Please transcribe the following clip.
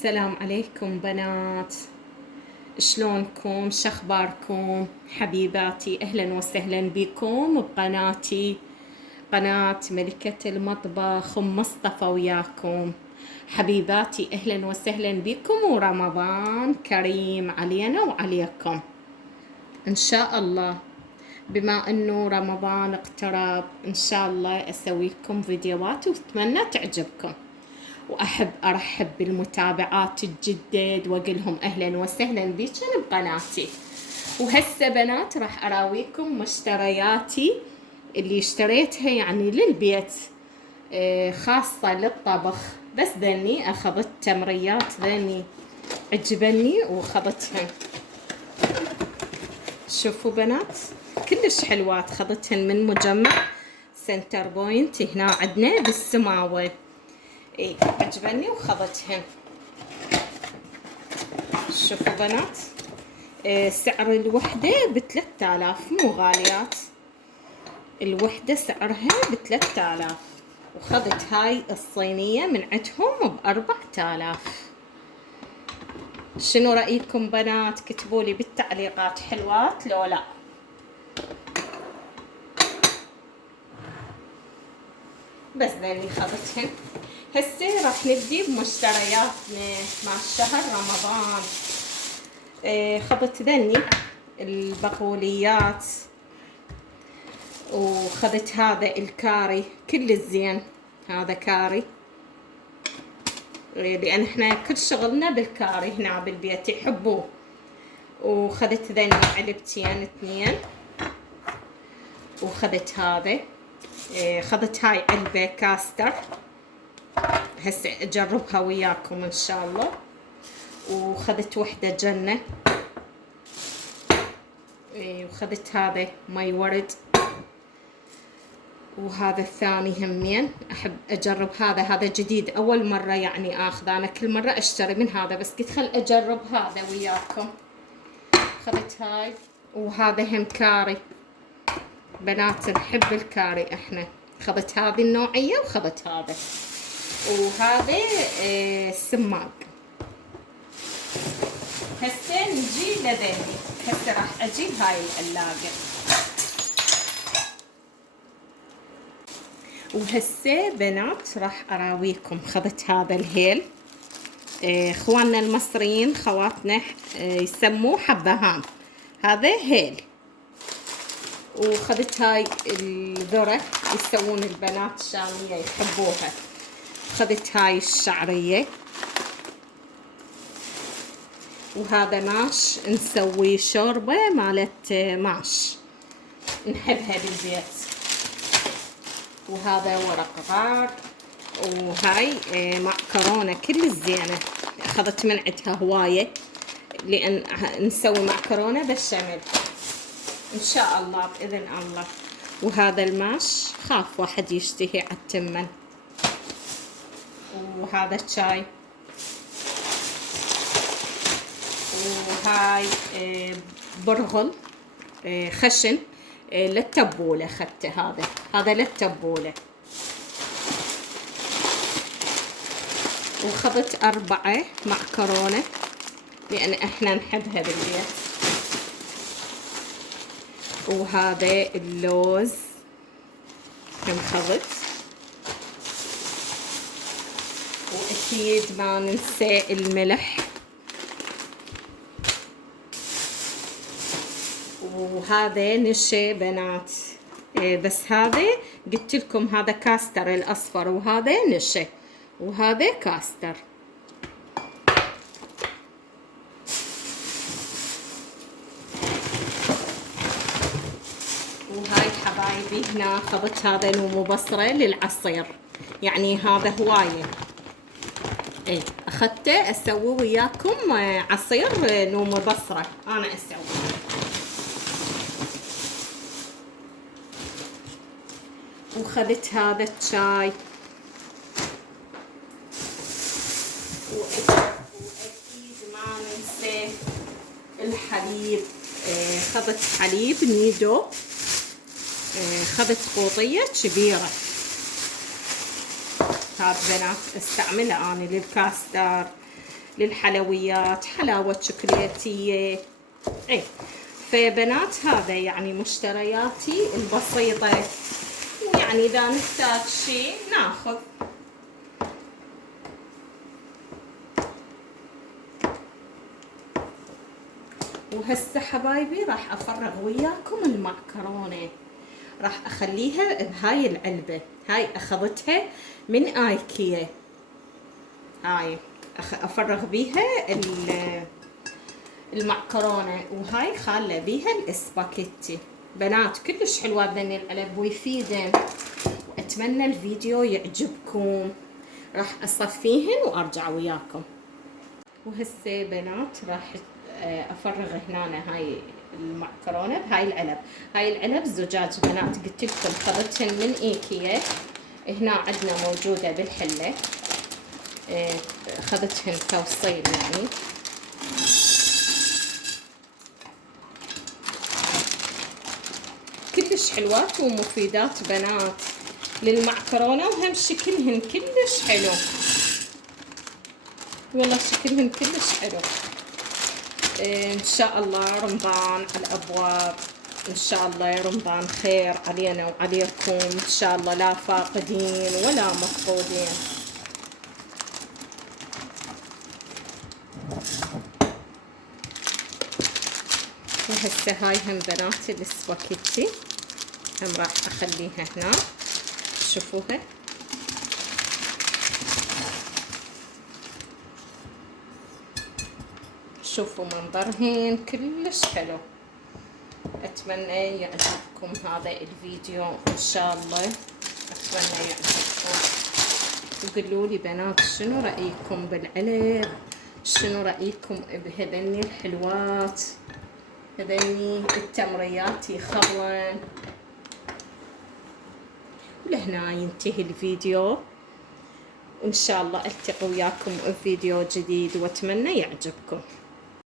السلام عليكم بنات، شلونكم؟ شخباركم حبيباتي؟ اهلا وسهلا بكم بقناتي، قناة ملكة المطبخ مصطفى وياكم. حبيباتي اهلا وسهلا بكم، ورمضان كريم علينا وعليكم ان شاء الله. بما انه رمضان اقترب ان شاء الله اسوي لكم فيديوهات واتمنى تعجبكم، وأحب أرحب بالمتابعات الجدد وأقولهم أهلا وسهلا بكم بقناتي. وهسه بنات راح أراويكم مشترياتي اللي اشتريتها يعني للبيت، خاصة للطبخ. بس ذني أخذت تمريات، ذني عجبني وخذتهن. شوفوا بنات كلش حلوات، خذتهن من مجمع سنتر بوينت هنا عندنا بالسماوة. اي عجبني وخذتهن. شوفوا بنات، سعر الوحدة ب3000، مو غاليات الوحدة، سعرها ب3000. وخذت هاي الصينية من عندهم ب4000. شنو رأيكم بنات؟ كتبولي بالتعليقات حلوات لو لا. بس ذني خذتهن. هسه راح نبدي بمشترياتنا مع شهر رمضان. خذت ذني البقوليات، وخذت هذا الكاري كل الزين، هذا كاري لان احنا كل شغلنا بالكاري هنا بالبيت يحبوه. وخذت ذني علبتين 2. وخذت هذا، خذت هاي علبة كاستر، هسه اجربها وياكم ان شاء الله. وخذت وحدة جنة، وخذت هذا مي ورد، وهذا الثاني همين احب اجرب هذا جديد، اول مرة يعني اخذ. انا كل مرة اشتري من هذا، بس قلت خل اجرب هذا وياكم. خذت هاي. وهذا هم كاري بنات، نحب الكاري احنا. خذت هذه النوعية وخذت هذا. وهذا سماق. هسه نجي لذني، هسه راح اجيب هاي العلاقة. وهسه بنات راح اراويكم. خذت هذا الهيل، اخواننا المصريين خواتنا يسموه حبهان، هذا هيل. وخذت هاي الذرة يسوون البنات الشامية يحبوها. خذت هاي الشعرية. وهذا ماش، نسوي شوربة مالت ماش نحبها بالبيت. وهذا ورق غار. وهاي معكرونة كل الزينة، اخذت من عندها هواية لان نسوي معكرونة بالشمل ان شاء الله باذن الله. وهذا الماش خاف واحد يشتهي على التمن. وهذا الشاي. وهاي برغل خشن للتبولة، اخذته هذا للتبولة. وخذت 4 معكرونة لان احنا نحبها بالبيت. وهذا اللوز هم خذت. واكيد ما ننسى الملح. وهذا نشا بنات، بس هذا قلت لكم هذا كاستر الاصفر، وهذا نشا، وهذا كاستر. وهاي حبايبي هنا خذت هذا نومو بصرة للعصير، يعني هذا هواية. ايه اخذته اسوي وياكم عصير نومو بصرة انا اسوي. وخذت هذا الشاي. واكيد ما ننسى الحليب. خذت حليب نيدو، خذت قوطية كبيرة. هاد بنات استعملها اني للكاستر، للحلويات، حلاوة شوكولاتية. اي فبنات هذا يعني مشترياتي البسيطة، ويعني اذا نحتاج شيء ناخذ. وهسه حبايبي راح افرغ وياكم المعكرونة. راح اخليها بهاي العلبة، هاي اخذتها من ايكيا، هاي افرغ بيها المعكرونة، وهاي خالة بيها الاسباجيتي. بنات كلش حلوة ذني العلب ويفيدن، واتمنى الفيديو يعجبكم. راح اصفيهن وارجع وياكم. وهسه بنات راح افرغ هنا هاي المعكرونه بهاي العلب. هاي العلب زجاج بنات، قلت لكم خذتهن من ايكيا، هنا عندنا موجوده بالحله، خذتهن توصيل يعني. كلش حلوات ومفيدات بنات للمعكرونه، وهم شكلهن كلش حلو، والله شكلهن كلش حلو. ان شاء الله رمضان على الابواب، ان شاء الله رمضان خير علينا وعليكم ان شاء الله، لا فاقدين ولا مفقودين. وهسه هاي هم بنات السباكيتي، هم راح اخليها هنا، شوفوها شوفوا منظرهن كلش حلو. اتمنى يعجبكم هذا الفيديو ان شاء الله، اتمنى يعجبكم. وقولوا لي بنات شنو رايكم بالعلب، شنو رايكم بهذني الحلوات، هذني التمريات يخضرن. ولهنا ينتهي الفيديو، وان شاء الله التقي وياكم بفيديو جديد، واتمنى يعجبكم.